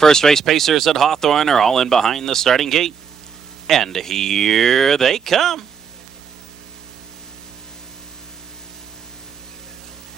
First race pacers at Hawthorne are all in behind the starting gate. And here they come.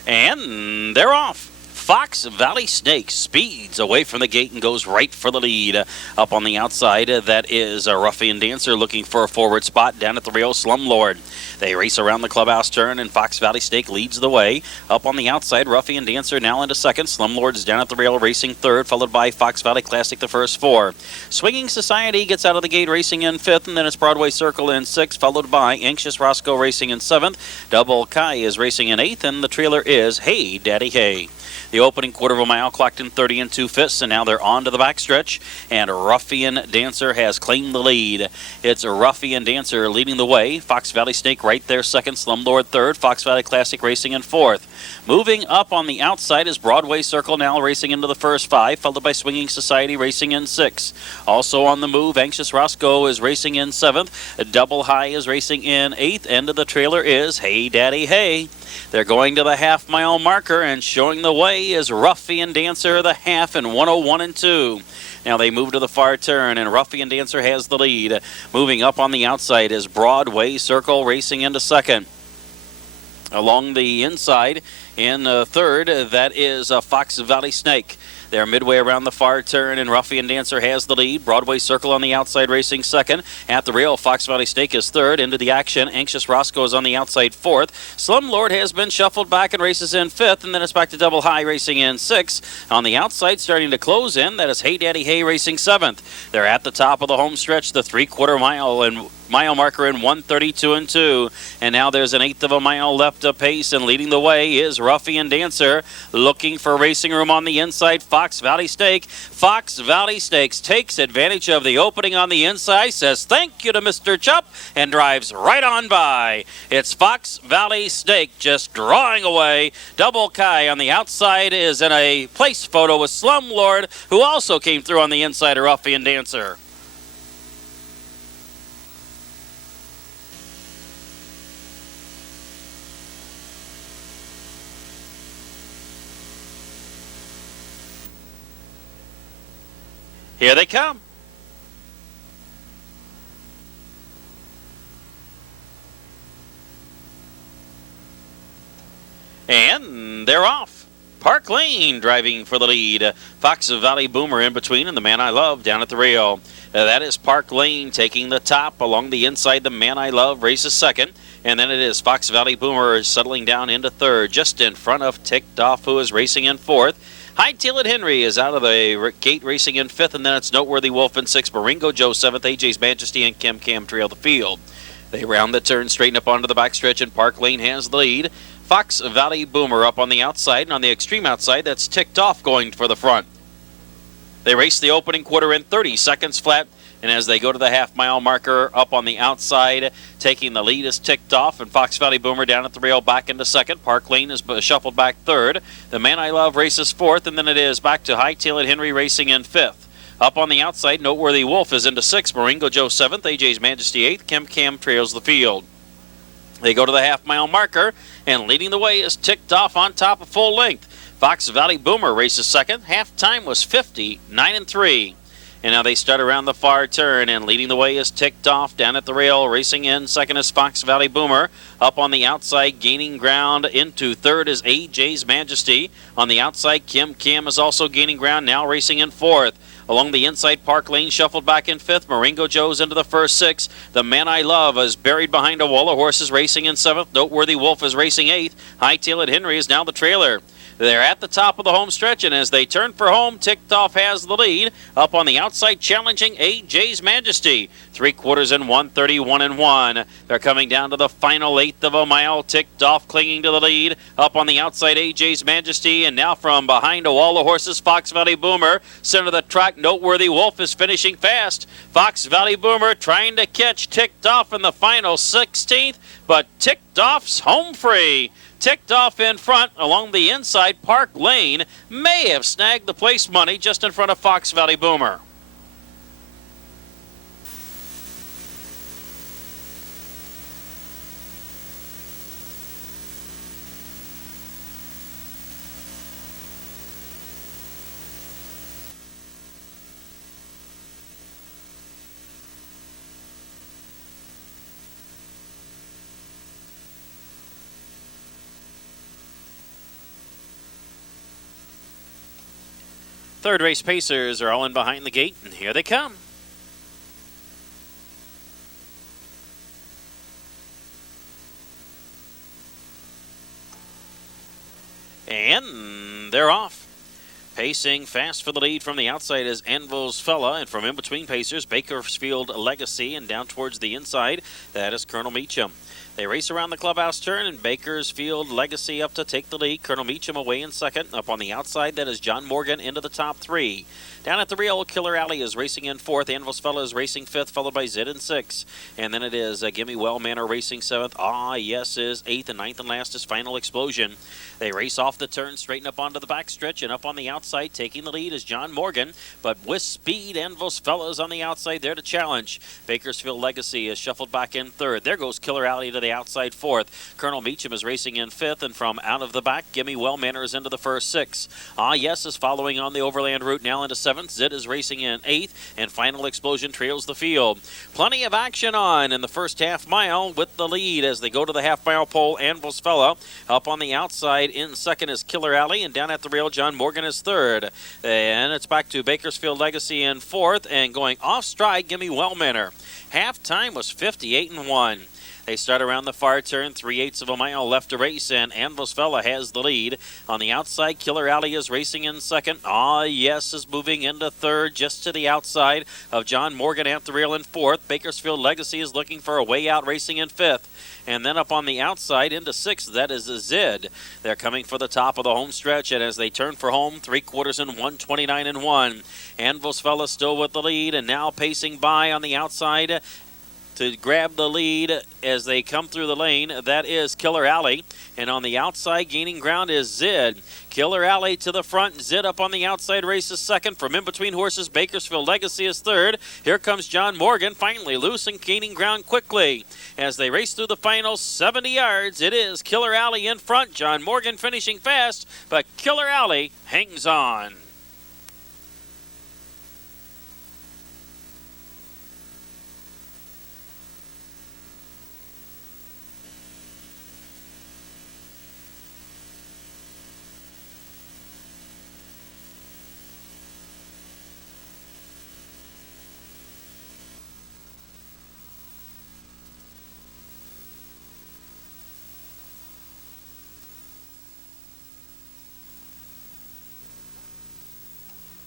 And they're off. Fox Valley Snake speeds away from the gate and goes right for the lead. Up on the outside, that is a Ruffian Dancer looking for a forward spot. Down at the rail, Slumlord. They race around the clubhouse turn, and Fox Valley Snake leads the way. Up on the outside, Ruffian Dancer now into second. Slumlord's down at the rail racing third, followed by Fox Valley Classic the first four. Swinging Society gets out of the gate racing in fifth, and then it's Broadway Circle in sixth, followed by Anxious Roscoe racing in seventh. Double Kai is racing in eighth, and the trailer is Hey Daddy Hey. The opening quarter of a mile clocked in 30 2/5, and now they're on to the backstretch, and Ruffian Dancer has claimed the lead. It's Ruffian Dancer leading the way. Fox Valley Snake right there second, Slumlord third, Fox Valley Classic racing in fourth. Moving up on the outside is Broadway Circle now racing into the first five, followed by Swinging Society racing in sixth. Also on the move, Anxious Roscoe is racing in seventh, Double High is racing in eighth, end of the trailer is Hey Daddy Hey. They're going to the half-mile marker, and showing the way is Ruffian Dancer, the half in 101 2. Now they move to the far turn, and Ruffian Dancer has the lead. Moving up on the outside is Broadway Circle racing into second. Along the inside in third, that is Fox Valley Snake. They're midway around the far turn, and Ruffian Dancer has the lead. Broadway Circle on the outside racing second. At the rail, Fox Valley Snake is third. Into the action, Anxious Roscoe is on the outside fourth. Slumlord has been shuffled back and races in fifth, and then it's back to Double High racing in sixth. On the outside, starting to close in, that is Hey Daddy Hey racing seventh. They're at the top of the home stretch, the three-quarter mile marker in 1:32 2. And now there's an eighth of a mile left apace, and leading the way is Ruffian Dancer. Looking for racing room on the inside, Fox Valley Snake. Fox Valley Stakes takes advantage of the opening on the inside, says thank you to Mr. Chup, and drives right on by. It's Fox Valley Snake just drawing away. Double Kai on the outside is in a place photo with Slumlord, who also came through on the inside of Ruffian Dancer. Here they come. And they're off. Park Lane driving for the lead. Fox Valley Boomer in between, and the Man I Love down at the rail. That is Park Lane taking the top. Along the inside, the Man I Love races second. And then it is Fox Valley Boomer settling down into third, just in front of Ticked Off, who is racing in fourth. Untitled Henry is out of the gate racing in fifth, and then it's Noteworthy Wolf in sixth. Maringo Joe seventh, AJ's Majesty and Cam trail the field. They round the turn, straighten up onto the backstretch, and Park Lane has the lead. Fox Valley Boomer up on the outside, and on the extreme outside, that's Ticked Off going for the front. They race the opening quarter in 30 seconds flat, and as they go to the half-mile marker up on the outside, taking the lead is Ticked Off, and Fox Valley Boomer down at the rail back into second. Park Lane is shuffled back third. The Man I Love races fourth, and then it is back to Untitled Henry racing in fifth. Up on the outside, Noteworthy Wolf is into sixth. Maringo Joe seventh, AJ's Majesty eighth. Cam trails the field. They go to the half-mile marker, and leading the way is Ticked Off on top of full length. Fox Valley Boomer races second. Half time was 50-9 3. And now they start around the far turn, and leading the way is Ticked Off down at the rail. Racing in second is Fox Valley Boomer. Up on the outside, gaining ground into third is AJ's Majesty. On the outside, Cam is also gaining ground, now racing in fourth. Along the inside, Park Lane shuffled back in fifth. Maringo Joe's into the first six. The Man I Love is buried behind a wall of horses racing in seventh. Noteworthy Wolf is racing eighth. Untitled Henry is now the trailer. They're at the top of the home stretch, and as they turn for home, Ticked Off has the lead. Up on the outside, challenging AJ's Majesty. 3/4 in 1:31 1. They're coming down to the final eighth of a mile. Ticked Off clinging to the lead. Up on the outside, AJ's Majesty, and now from behind a wall of horses, Fox Valley Boomer. Center of the track, Noteworthy Wolf is finishing fast. Fox Valley Boomer trying to catch Ticked Off in the final 16th, but Ticked Off's home free. Ticked Off in front. Along the inside, Park Lane may have snagged the place money just in front of Fox Valley Boomer. Third race pacers are all in behind the gate, and here they come. And they're off. Pacing fast for the lead from the outside is Anvil's Fella, and from in between pacers, Bakersfield Legacy, and down towards the inside, that is Colonel Meacham. They race around the clubhouse turn, and Bakersfield Legacy up to take the lead. Colonel Meacham away in second. Up on the outside, that is John Morgan into the top three. Down at the rail, Killer Alley is racing in fourth. Anvil's Fella is racing fifth, followed by Zid in sixth. And then it is Gimme Well Manor racing seventh. Ah, yes is eighth, and ninth and last is Final Explosion. They race off the turn, straighten up onto the backstretch, and up on the outside, taking the lead is John Morgan. But with speed, Anvil's Fella is on the outside there to challenge. Bakersfield Legacy is shuffled back in third. There goes Killer Alley to the outside fourth. Colonel Meacham is racing in fifth, and from out of the back, Gimme Well Manor is into the first six. Ah, yes is following on the overland route now into seventh. Zid is racing in eighth, and Final Explosion trails the field. Plenty of action on in the first half mile with the lead as they go to the half mile pole. Anvil's Fella up on the outside in second is Killer Alley, and down at the rail, John Morgan is third. And it's back to Bakersfield Legacy in fourth, and going off stride, Gimme Well Manor. Half time was 58-1. They start around the far turn, 3/8 of a mile left to race, and Anvil's Fella has the lead. On the outside, Killer Alley is racing in second. Ah, yes is moving into third, just to the outside of John Morgan at the rail in fourth. Bakersfield Legacy is looking for a way out, racing in fifth. And then up on the outside into sixth, that is a Zid. They're coming for the top of the home stretch, and as they turn for home, 3/4 and 129-1. Anvil's Fella still with the lead, and now pacing by on the outside to grab the lead as they come through the lane. That is Killer Alley. And on the outside, gaining ground is Zid. Killer Alley to the front. Zid up on the outside, races second. From in between horses, Bakersfield Legacy is third. Here comes John Morgan, finally loose and gaining ground quickly. As they race through the final 70 yards, it is Killer Alley in front. John Morgan finishing fast, but Killer Alley hangs on.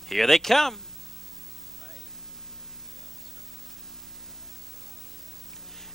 Here they come.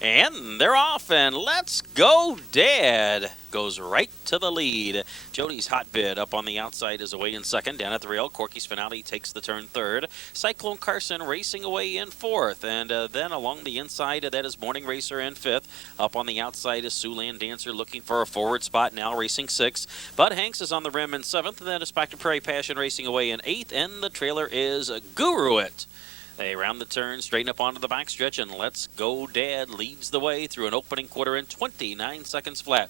And they're off, and Let's Go Dad goes right to the lead. Jody's Hot Bid up on the outside is away in second. Down at the rail, Corky's Finale takes the turn third. Cyclone Carson racing away in fourth. And then along the inside, that is Morning Racer in fifth. Up on the outside is Siouxland Dancer looking for a forward spot, now racing sixth. Bud Hanks is on the rim in seventh. And then it's back to Prairie Passion racing away in eighth. And the trailer is Guru It. They round the turn, straighten up onto the backstretch, and Let's Go Dad leads the way through an opening quarter in 29 seconds flat.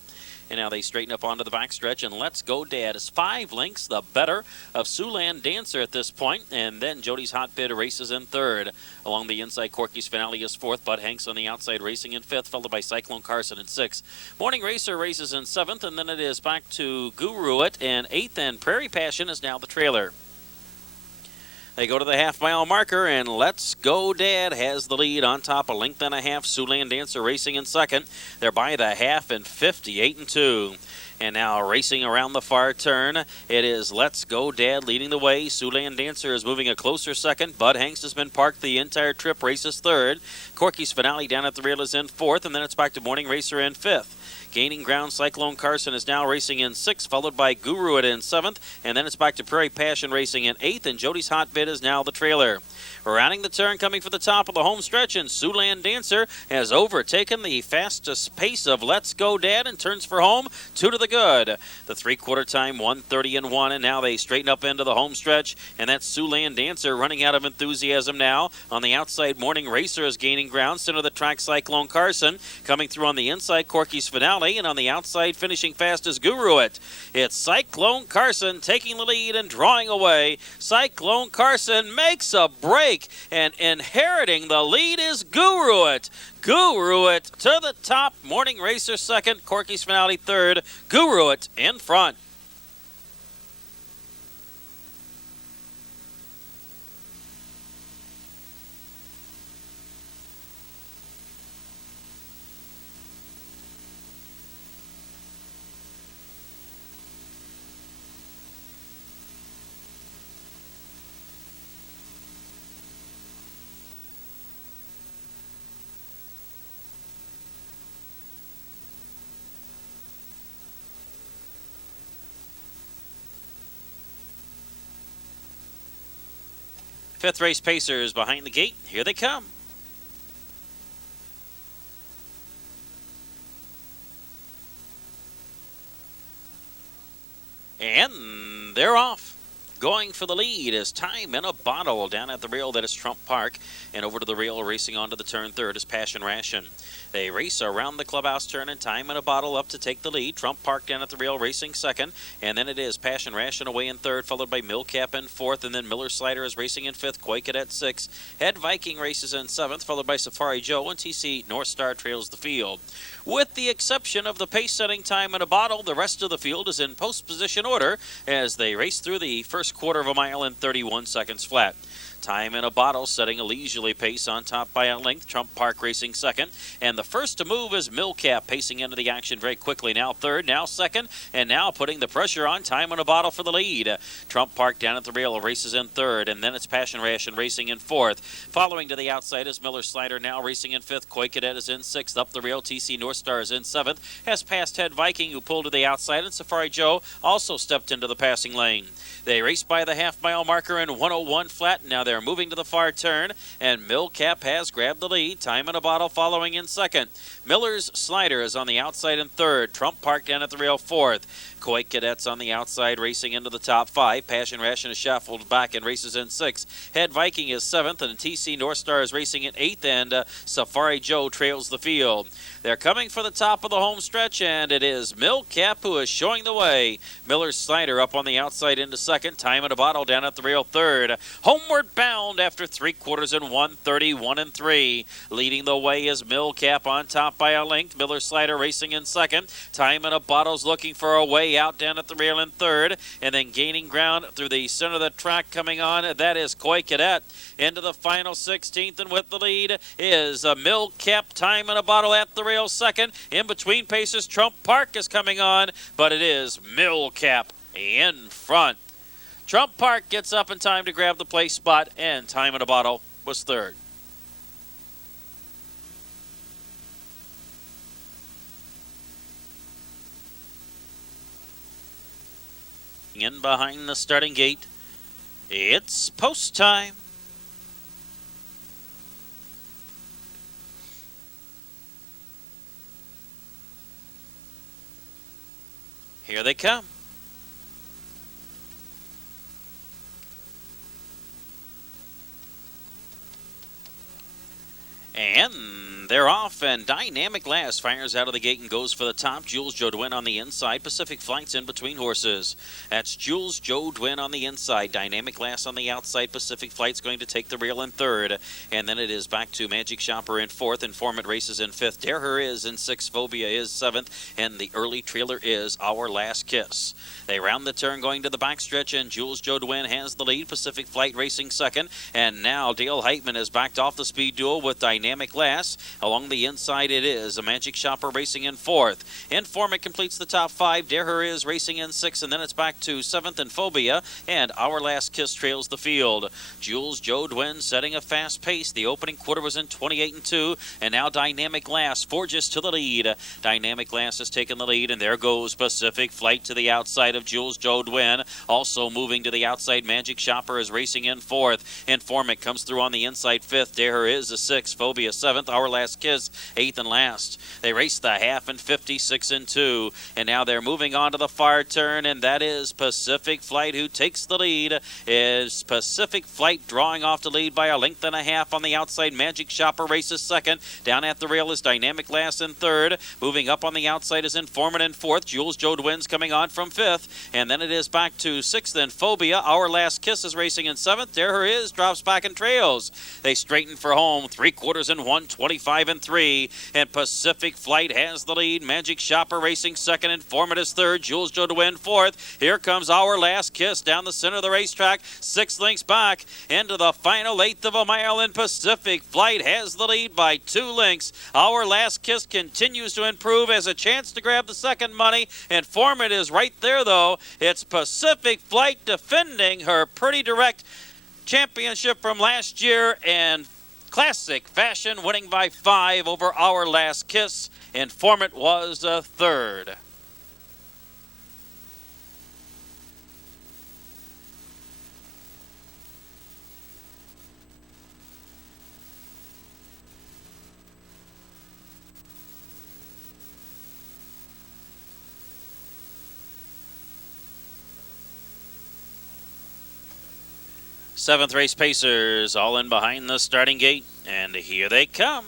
And now they straighten up onto the backstretch, and Let's Go Dad is 5 lengths the better of Siouxland Dancer at this point. And then Jody's Hot Bid races in third. Along the inside, Corky's Finale is fourth. Bud Hanks on the outside racing in fifth, followed by Cyclone Carson in sixth. Morning Racer races in seventh, and then it is back to Guru It in eighth, and Prairie Passion is now the trailer. They go to the half-mile marker, and Let's Go Dad has the lead on top, a length and a half. Siouxland Dancer racing in second. They're by the half in 58-2. And now racing around the far turn, it is Let's Go Dad leading the way. Siouxland Dancer is moving a closer second. Bud Hanks has been parked the entire trip, races third. Corky's Finale down at the rail is in fourth, and then it's back to Morning Racer in fifth. Gaining ground, Cyclone Carson is now racing in sixth, followed by Guru It in seventh, and then it's back to Prairie Passion racing in eighth, and Jody's Hot Bid is now the trailer. Rounding the turn, coming for the top of the home stretch, and Siouxland Dancer has overtaken the fastest pace of Let's Go Dad and turns for home, 2 to the good. The three-quarter time, 1:30-1, and now they straighten up into the home stretch, and that's Siouxland Dancer running out of enthusiasm now. On the outside, Morning Racer is gaining ground, center of the track, Cyclone Carson. Coming through on the inside, Corky's Finale, and on the outside, finishing fast is Guru It. It's Cyclone Carson taking the lead and drawing away. Cyclone Carson makes a break, and inheriting the lead is Guru It. Guru It to the top. Morning Racer second. Corky's Finale third. Guru It in front. Fifth race Pacers behind the gate. Here they come. And they're off. Going for the lead is Time in a Bottle down at the rail. That is Trump Park. And over to the rail, racing onto the turn third is Passion Ration. They race around the clubhouse turn, and Time in a Bottle up to take the lead. Trump Park down at the rail, racing second. And then it is Passion Ration away in third, followed by Millcap in fourth. And then Miller Slider is racing in fifth. Koi Cadet sixth. Head Viking races in seventh, followed by Safari Joe. And TC North Star trails the field. With the exception of the pace-setting Time in a Bottle, the rest of the field is in post-position order as they race through the first quarter of a mile in 31 seconds flat. Time in a Bottle setting a leisurely pace on top by a length. Trump Park racing second. And the first to move is Millcap, pacing into the action very quickly. Now third, now second, and now putting the pressure on Time in a Bottle for the lead. Trump Park down at the rail races in third, and then it's Passion Ration racing in fourth. Following to the outside is Miller Slider, now racing in fifth. Koi Cadet is in sixth. Up the rail, TC North Star is in seventh. Has passed Head Viking, who pulled to the outside, and Safari Joe also stepped into the passing lane. They race by the half-mile marker in 1:01 flat. Now they're moving to the far turn, and Millcap has grabbed the lead. Time in a Bottle following in second. Miller's Slider is on the outside in third. Trump Park down at the rail fourth. Koi Cadets on the outside racing into the top five. Passion Ration is shuffled back and races in sixth. Head Viking is seventh, and TC North Star is racing in eighth, and Safari Joe trails the field. They're coming for the top of the home stretch, and it is Millcap who is showing the way. Miller's Slider up on the outside into second. Time in a Bottle down at the rail third. Homeward bound after 3/4 in 1:31 and 3. Leading the way is Millcap on top by a length. Miller Slider racing in second. Time in a Bottle's looking for a way out down at the rail in third, and then gaining ground through the center of the track coming on. That is Koi Cadet into the final 16th, and with the lead is Millcap. Time in a Bottle at the rail second. In between paces, Trump Park is coming on, but it is Millcap in front. Trump Park gets up in time to grab the place spot, and Time in a Bottle was third. In behind the starting gate, it's post time. Here they come. And they're off, and Dynamic Last fires out of the gate and goes for the top. Jules Jodwin on the inside. Pacific Flight's in between horses. That's Jules Jodwin on the inside. Dynamic Last on the outside. Pacific Flight's going to take the rail in third. And then it is back to Magic Shopper in fourth. Informant races in fifth. Dare Her is in sixth. Phobia is seventh. And the early trailer is Our Last Kiss. They round the turn going to the backstretch, and Jules Jodwin has the lead. Pacific Flight racing second. And now Dale Heitman has backed off the speed duel with Dynamic Last. Along the inside it is a Magic Shopper racing in fourth. Informant completes the top five. Dare Her is racing in sixth, and then it's back to seventh and Phobia, and Our Last Kiss trails the field. Jules Jodwin setting a fast pace. The opening quarter was in 28 and 2, and now Dynamic Last forges to the lead. Dynamic Last has taken the lead, and there goes Pacific Flight to the outside of Jules Jodwin. Also moving to the outside, Magic Shopper is racing in fourth. Informant comes through on the inside fifth. Dare Her is a sixth. Phobia seventh. Our Last Kiss eighth and last. They race the half in 56 and 2, and now they're moving on to the far turn, and that is Pacific Flight who takes the lead. Is Pacific Flight drawing off the lead by a length and a half on the outside. Magic Shopper races second. Down at the rail is Dynamic Last in third. Moving up on the outside is Informant in fourth. Jules Jodwin's coming on from fifth, and then it is back to sixth and Phobia. Our Last Kiss is racing in seventh. There Her is drops back and trails. They straighten for home. 3/4 in 1:25 and 3, and Pacific Flight has the lead. Magic Shopper racing second. Informant is third. Jules Jodwin fourth. Here comes Our Last Kiss down the center of the racetrack. 6 lengths back into the final eighth of a mile, and Pacific Flight has the lead by 2 lengths. Our Last Kiss continues to improve, has a chance to grab the second money. Informant is right there, though. It's Pacific Flight defending her pretty direct championship from last year, and classic fashion, winning by 5 over Our Last Kiss. Informant was third. 7th race Pacers all in behind the starting gate, and here they come.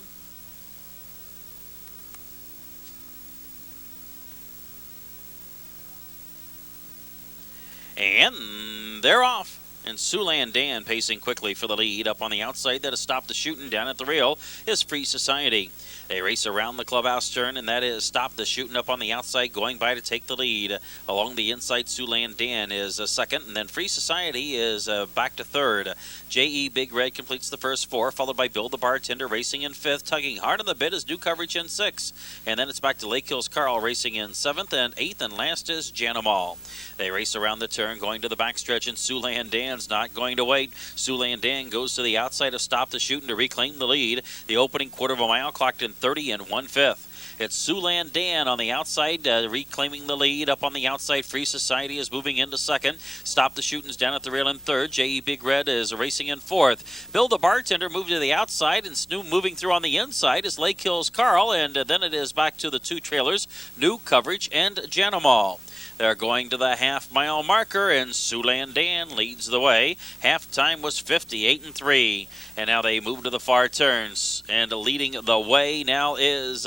And they're off. And Siouxland Dan pacing quickly for the lead. Up on the outside, that has stopped the shooting. Down at the rail is Free Society. They race around the clubhouse turn, and that is Stop the Shooting up on the outside, going by to take the lead. Along the inside, Siouxland Dan is second, and then Free Society is back to third. J.E. Big Red completes the first 4, followed by Bill the Bartender racing in 5th. Tugging hard on the bit is New Coverage in 6th. And then it's back to Lake Hills Carl racing in 7th, and 8th, and last is Janimal. They race around the turn, going to the backstretch, and Siouxland Dan's not going to wait. Siouxland Dan goes to the outside of Stop the Shooting to reclaim the lead. The opening quarter of a mile clocked in 30 and 1/5. It's Siouxland Dan on the outside, reclaiming the lead. Up on the outside, Free Society is moving into second. Stop the Shooting's down at the rail in third. J.E. Big Red is racing in fourth. Bill the Bartender moved to the outside, and Snoo moving through on the inside is Lake Hills Carl, and then it is back to the 2 trailers, New Coverage and Janimal. They're going to the half-mile marker, and Siouxland Dan leads the way. Half-time was 58-3, and now they move to the far turns, and leading the way now is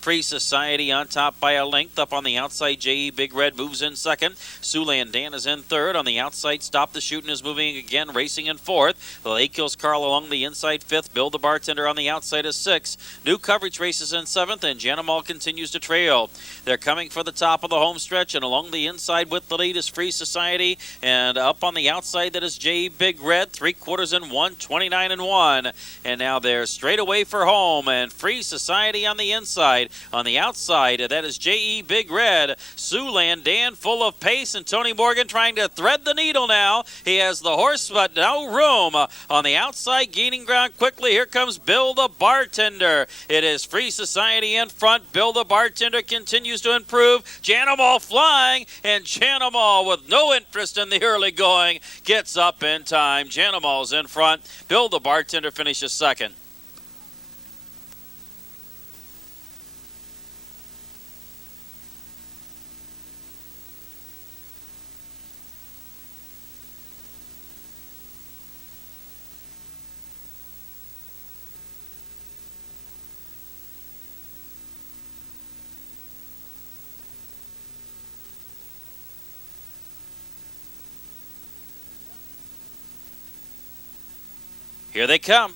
Free Society on top by a length. Up on the outside, J.E. Big Red moves in second. Siouxland Dan is in third. On the outside, Stop the Shooting is moving again, racing in fourth. Lake Hills Carl along the inside, fifth. Bill the Bartender on the outside is sixth. New Coverage races in seventh, and Janimal continues to trail. They're coming for the top of the home stretch, and along the inside with the lead is Free Society. And up on the outside, that is J.E. Big Red, 3/4 and 1, 29 and 1. And now they're straight away for home, and Free Society on the inside. On the outside, that is J.E. Big Red. Siouxland Dan full of pace, and Tony Morgan trying to thread the needle now. He has the horse, but no room. On the outside, gaining ground quickly. Here comes Bill the Bartender. It is Free Society in front. Bill the Bartender continues to improve. Janimal flying, and Janimal with no interest in the early going gets up in time. Janimal's in front. Bill the Bartender finishes second. Here they come.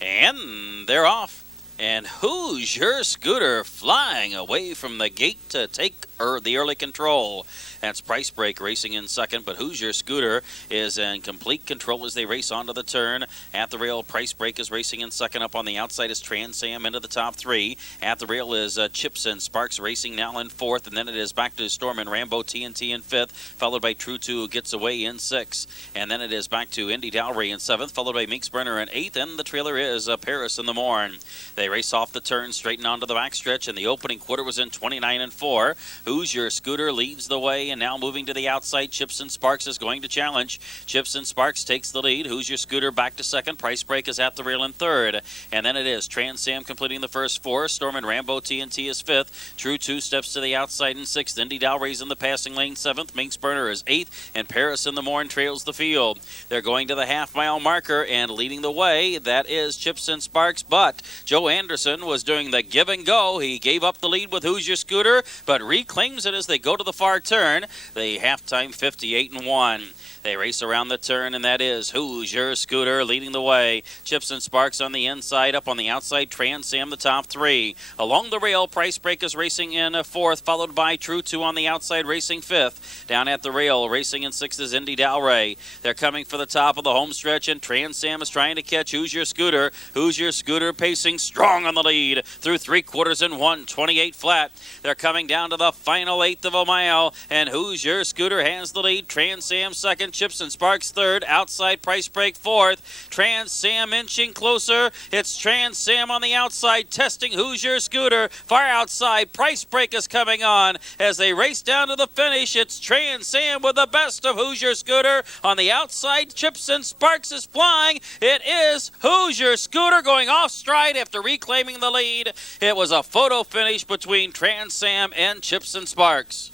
And they're off. And Hoosier Scooter flying away from the gate to take the early control. That's Price Break racing in second, but Hoosier Scooter is in complete control as they race onto the turn. At the rail, Price Break is racing in second. Up on the outside is Trans Sam into the top 3. At the rail is Chips and Sparks racing now in fourth, and then it is back to Storm and Rambo TNT in fifth, followed by True 2 who gets away in sixth. And then it is back to Indy Dowry in seventh, followed by Minx Brenner in eighth, and the trailer is Paris in the Morn. They race off the turn, straighten onto the backstretch, and the opening quarter was in 29 and 4. Hoosier Scooter leads the way, and now moving to the outside, Chips and Sparks is going to challenge. Chips and Sparks takes the lead. Hoosier Scooter back to second. Price Break is at the rail in third. And then it is Trans Sam completing the first 4. Storm and Rambo TNT is fifth. True 2 steps to the outside in sixth. Indy Dowry's in the passing lane seventh. Minx Burner is eighth, and Paris in the Morn trails the field. They're going to the half-mile marker, and leading the way, that is Chips and Sparks, but Joe Anderson was doing the give and go. He gave up the lead with Hoosier Scooter, but reclaims it as they go to the far turn. The halftime 58 and 1. They race around the turn, and that is Hoosier Scooter leading the way. Chips and Sparks on the inside. Up on the outside, Trans Sam the top 3. Along the rail, Price Break is racing in fourth, followed by True 2 on the outside racing fifth. Down at the rail, racing in sixth is Indy Dowray. They're coming for the top of the home stretch, and Trans Sam is trying to catch Hoosier Scooter. Hoosier Scooter pacing strong on the lead through 3/4 and 1, 28 flat. They're coming down to the final eighth of a mile, and Hoosier Scooter has the lead. Trans Sam second, Chips and Sparks third, outside Price Break fourth. Trans Sam inching closer. It's Trans Sam on the outside testing Hoosier Scooter. Far outside, Price Break is coming on as they race down to the finish. It's Trans Sam with the best of Hoosier Scooter. On the outside, Chips and Sparks is flying. It is Hoosier Scooter going off stride after reclaiming the lead. It was a photo finish between Trans Sam and Chips and Sparks.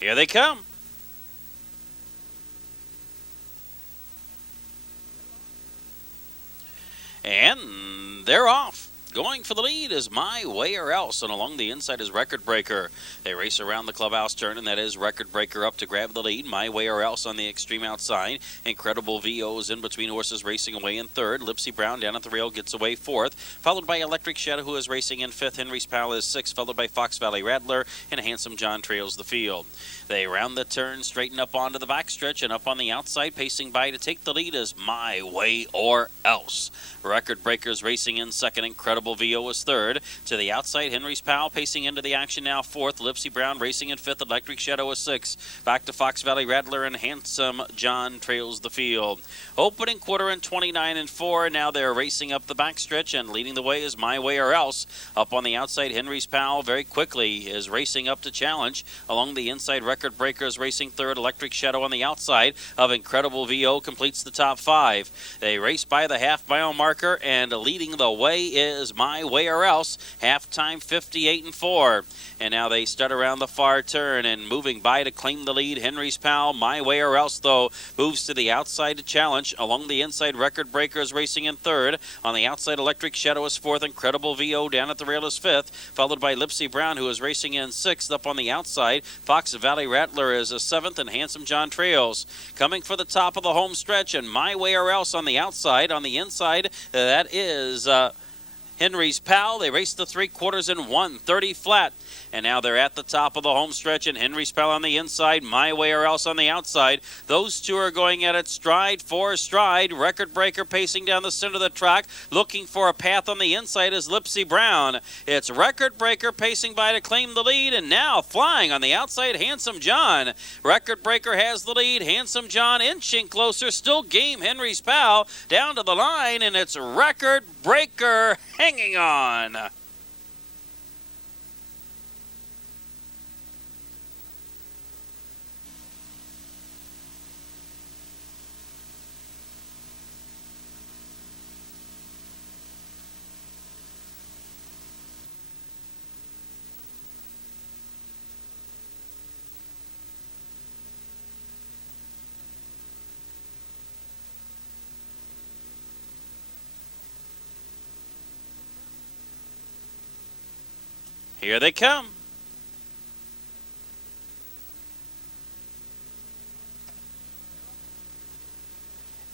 Here they come. And they're off. Going for the lead is My Way or Else, and along the inside is Record Breaker. They race around the clubhouse turn, and that is Record Breaker up to grab the lead. My Way or Else on the extreme outside. Incredible VO's in between horses racing away in third. Lipsy Brown down at the rail gets away fourth, followed by Electric Shadow, who is racing in fifth. Henry's Pal is sixth, followed by Fox Valley Rattler, and Handsome John trails the field. They round the turn, straighten up onto the backstretch, and up on the outside, pacing by to take the lead is My Way or Else. Record Breakers racing in second. Incredible VO is third. To the outside, Henry's Pal pacing into the action now fourth. Lipsy Brown racing in fifth. Electric Shadow is sixth. Back to Fox Valley Rattler, and Handsome John trails the field. Opening quarter in 29 and 4. Now they're racing up the backstretch, and leading the way is My Way or Else. Up on the outside, Henry's Pal very quickly is racing up to challenge. Along the inside, Record Breakers racing third. Electric Shadow on the outside of Incredible VO completes the top five. They race by the half-mile marker, and leading the way is My Way or Else. Halftime 58 and 4. And now they start around the far turn, and moving by to claim the lead, Henry's Pal. My Way or Else, though, moves to the outside to challenge. Along the inside, Record Breakers racing in third. On the outside, Electric Shadow is fourth. Incredible VO down at the rail is fifth, followed by Lipsy Brown, who is racing in sixth. Up on the outside, Fox Valley Rattler is a seventh, and Handsome John trails. Coming for the top of the home stretch, and My Way or Else on the outside. On the inside, that is Henry's Pal. They raced the 3/4 in 1:30 flat. And now they're at the top of the home stretch, and Henry's Pal on the inside, My Way or Else on the outside. Those two are going at it stride for stride. Record Breaker pacing down the center of the track, looking for a path on the inside is Lipsy Brown. It's Record Breaker pacing by to claim the lead, and now flying on the outside, Handsome John. Record Breaker has the lead. Handsome John inching closer, still game Henry's Pal down to the line, and it's Record Breaker hanging on. Here they come.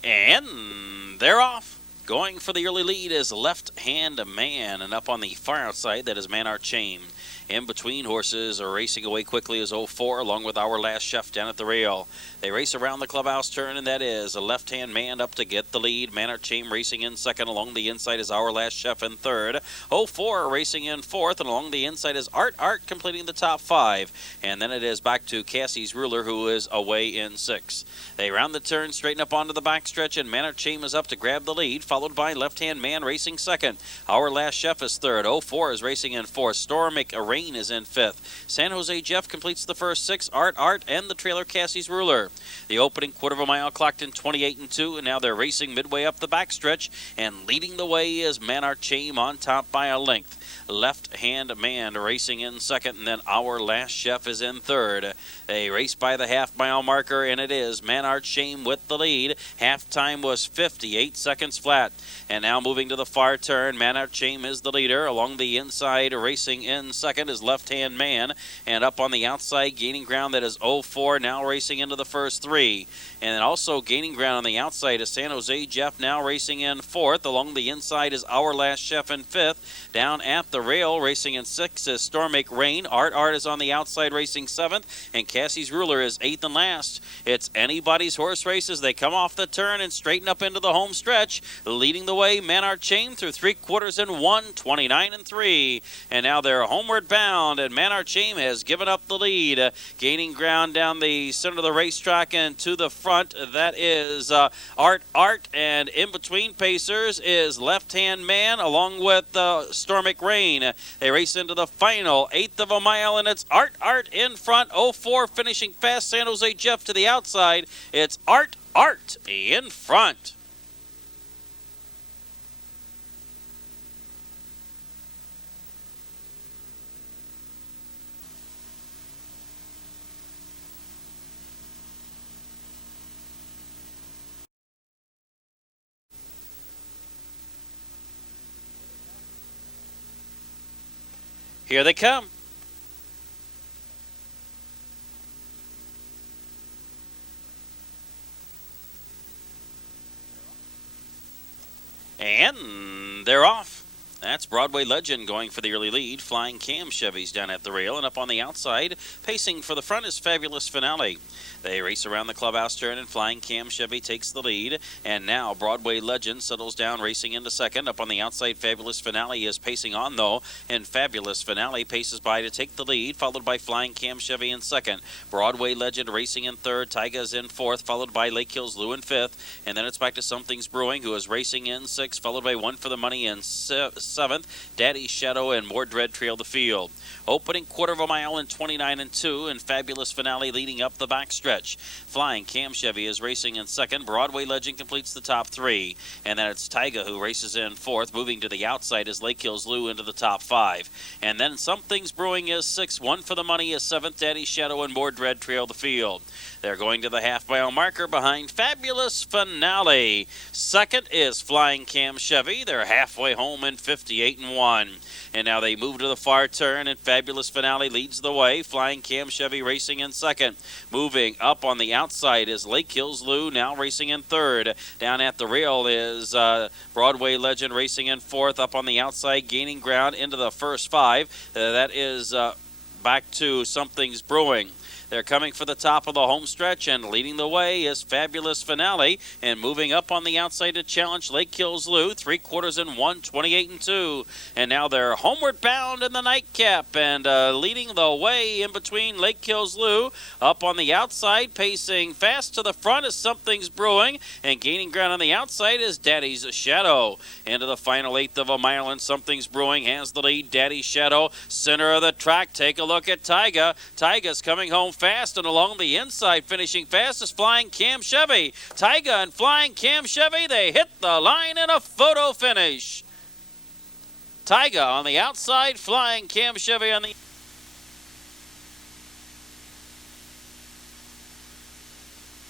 And they're off. Going for the early lead is Left Hand Man, and up on the far outside, that is Manart Chain. In between horses are racing away quickly is 04, along with Our Last Chef down at the rail. They race around the clubhouse turn, and that is a Left Hand Man up to get the lead. Manart Chain racing in second. Along the inside is Our Last Chef in third. 04 racing in fourth, and along the inside is Art completing the top five. And then it is back to Cassie's Ruler, who is away in sixth. They round the turn, straighten up onto the backstretch, and Manart Chain is up to grab the lead, followed by Left Hand Man racing second. Our Last Chef is third. 04 is racing in fourth. Stormic Rain is in fifth. San Jose Jeff completes the first six. Art, and the trailer Cassie's Ruler. The opening quarter of a mile clocked in 28 and 2, and now they're racing midway up the backstretch, and leading the way is Manart Chain on top by a length. Left Hand Man racing in second, and then Our Last Chef is in third. They race by the half-mile marker, and it is Manart Chain with the lead. Halftime was 58 seconds flat. And now moving to the far turn, Manart Chain is the leader. Along the inside, racing in second is Left Hand Man. And up on the outside, gaining ground, that is 04, now racing into the first three. And then also gaining ground on the outside is San Jose Jeff, now racing in fourth. Along the inside is Our Last Chef in fifth. Down at the rail, racing in sixth is Stormic Rain. Art is on the outside, racing seventh. And Cassie's Ruler is eighth and last. It's anybody's horse races. They come off the turn and straighten up into the home stretch. Leading the way, Manart Chain through 3/4 in 1:29 and 3. And now they're homeward bound, and Manart Chain has given up the lead. Gaining ground down the center of the racetrack and to the front, that is Art, and in between pacers is Left Hand Man along with Stormic Rain. They race into the final eighth of a mile, and it's Art in front. 04 finishing fast. San Jose Jeff to the outside. It's Art in front. Here they come. And they're off. That's Broadway Legend going for the early lead. Flying Cam Chevys down at the rail, and up on the outside, pacing for the front is Fabulous Finale. They race around the clubhouse turn, and Flying Cam Chevy takes the lead. And now Broadway Legend settles down, racing into second. Up on the outside, Fabulous Finale is pacing on, though, and Fabulous Finale paces by to take the lead, followed by Flying Cam Chevy in second. Broadway Legend racing in third. Tyga's in fourth, followed by Lake Hills Lou in fifth. And then it's back to Something's Brewing, who is racing in sixth, followed by One for the Money in seventh. Daddy's Shadow and More Dread trail the field. Opening quarter of a mile in 29 and 2, and Fabulous Finale leading up the backstretch. Flying Cam Chevy is racing in second. Broadway Legend completes the top three. And then it's Tyga who races in fourth. Moving to the outside is Lake Hills Lou into the top five. And then Something's Brewing is sixth. One for the Money is seventh. Daddy's Shadow and More Dread trail the field. They're going to the half-mile marker behind Fabulous Finale. Second is Flying Cam Chevy. They're halfway home in 58 and 1. And now they move to the far turn, and Fabulous Finale leads the way. Flying Cam Chevy racing in second. Moving up on the outside is Lake Hills Lou, now racing in third. Down at the rail is Broadway Legend racing in fourth. Up on the outside, gaining ground into the first five. That is back to Something's Brewing. They're coming for the top of the home stretch, and leading the way is Fabulous Finale. And moving up on the outside to challenge Lake Hills Lou, 3/4 in 1, 28 and 2. And now they're homeward bound in the nightcap, and leading the way in between Lake Hills Lou. Up on the outside, pacing fast to the front is Something's Brewing, and gaining ground on the outside is Daddy's Shadow. Into the final eighth of a mile, and Something's Brewing has the lead. Daddy's Shadow, center of the track. Take a look at Tyga. Tyga's coming home fast, and along the inside, finishing fast is Flying Cam Chevy. Tyga and Flying Cam Chevy, they hit the line in a photo finish. Tyga on the outside, Flying Cam Chevy on the